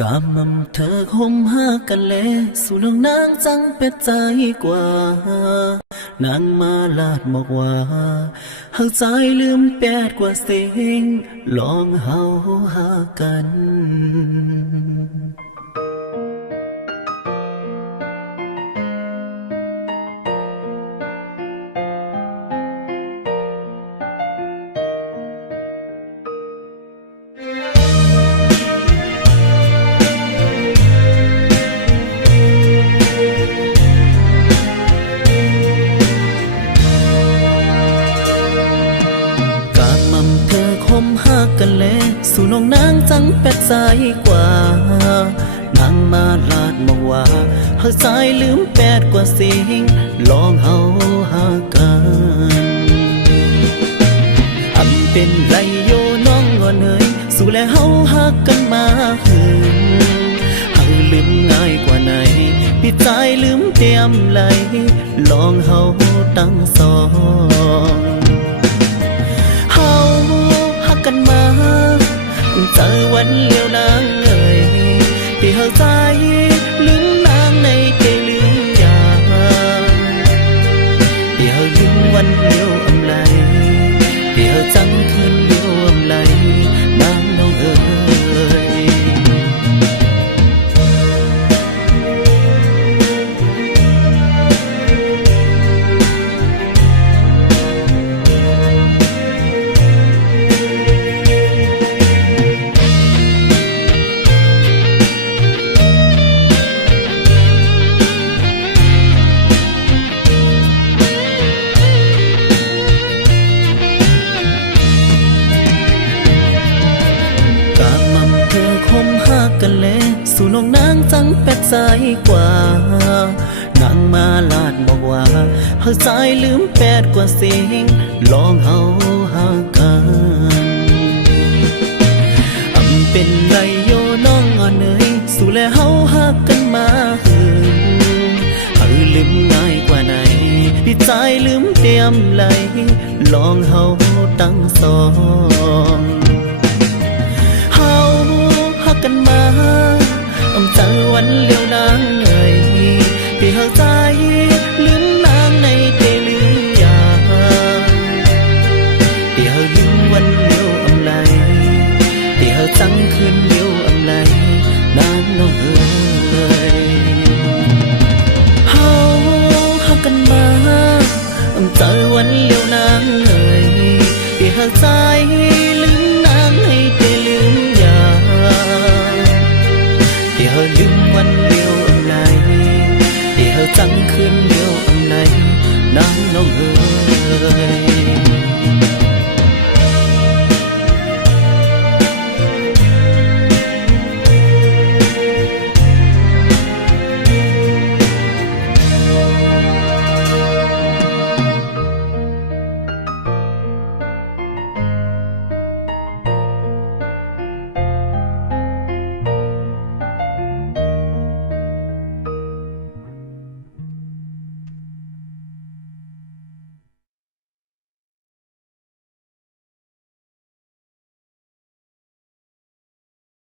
กำมันเธอคมหากันแลสู่น้องนางจังเป็ดใจกว่านางมาลาดบอกว่าหักใจลืมแปดกว่าเสียงลองเฮาหากันกันแลสู่น้องนางจังเป็ดใจกว่านางมาลาดบอกว่าหักใจลืมแปดกว่าสิ่งลองเฮาหากันอำเป็นไรโยน้องงอนเนยสู่และเฮาหากันมาหึงหักลืมง่ายกว่าไหนพี่ใจลืมเตรียมไหลลองเฮาตั้งสองกันมาเจอวันเลี้ยวนางเอ่ยที่หักใจลืมนางในใจลืมยาที่หักลืมวันเลี้ยวอำไลที่หักจังคืนเลี้ยวอำไลนางน้องเอ่ยกันแลสู่น้องนางจังเป็ดใจกว่านางมาลาดบอกว่าหักใจลืมแปดกว่าสิ่งลองเฮาหากันอำเป็นไรโยน้องอ่อนเนยสู่และเฮาหากันมาหึงหักลืมง่ายกว่าไหนพี่ใจลืมเตรียมไหลลองเฮาตั้งสองกันมาเจอวันเลี้ยวนางเอ่ยที่หักใจลืมนางในใจลืมยาที่หักลืมวันเลี้ยวอำไลที่หักจังคืนเลี้ยวอำไลนางน้องเอ่ยเฮาหักกันมาเจอวันเลี้ยวนางเอ่ยที่หักใจลืมนางในใจลืมยาที่เฮาลืมวันเลี้ยวอำไลที่เฮาจังคืน